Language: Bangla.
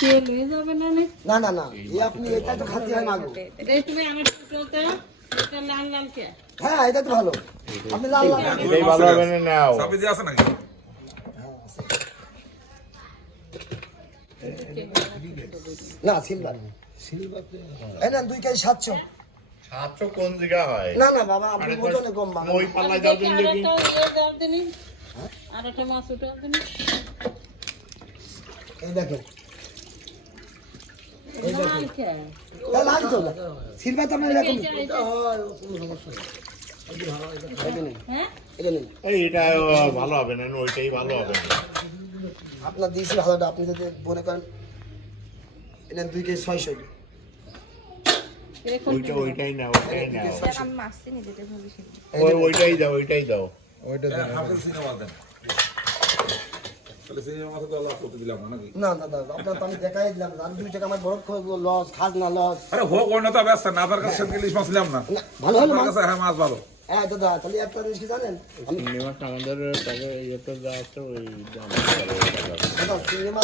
তেল হয়ে যাবে না নে? না না না এই আপনি এটা তো খাতি হয় না গো। এটাই তুমি আমার ছোটতে এটা লাল লাল কে? হ্যাঁ এটা তো ভালো আপনি লাল লাল এটাই ভালো হবে না নাও চাবি দিয়ে আছে নাকি? না সিলভার এই না 2 কেজি 700 700 কোন জায়গা হয় না না বাবা আপনি ওজনে কম বাবা ওই পাল্লা যাও দিন দেখি দাও দিনি আর একটা মাছ উঠাও দিনি এই দেখেন লাল কে? লাল তো সিলভার তো আপনি এরকম হ্যাঁ এটা নেন এটা ভালো হবে না ওইটাই ভালো হবে আপনার দিয়েছি ভালোটা আপনি যদি মনে করেন এটা 2 কেজি 600 ওইটাই না ওইটাই দাও হাফেজ সিনেমা দেন তাহলে সিনেমা মাথা তো আল্লাহ করতে দিলাম না নাকি? না না দাদা আপনার তো আমি দেখাই দিলাম আর 2 টাকা আমার বড় লস খাজনা লস আরে হোক অন্য তো ব্যস্ত না আপনার কাছে ইলিশ মাছ ছিলাম না ভালো হলো আপনার মাছ কাছে হ্যাঁ মাছ ভালো হ্যাঁ দাদা তাহলে একটা জিনিস কি জানেন সিনেমাটা আমাদের টাকা ইয়েতে যা আছে ওই দাম দাদা সিনেমা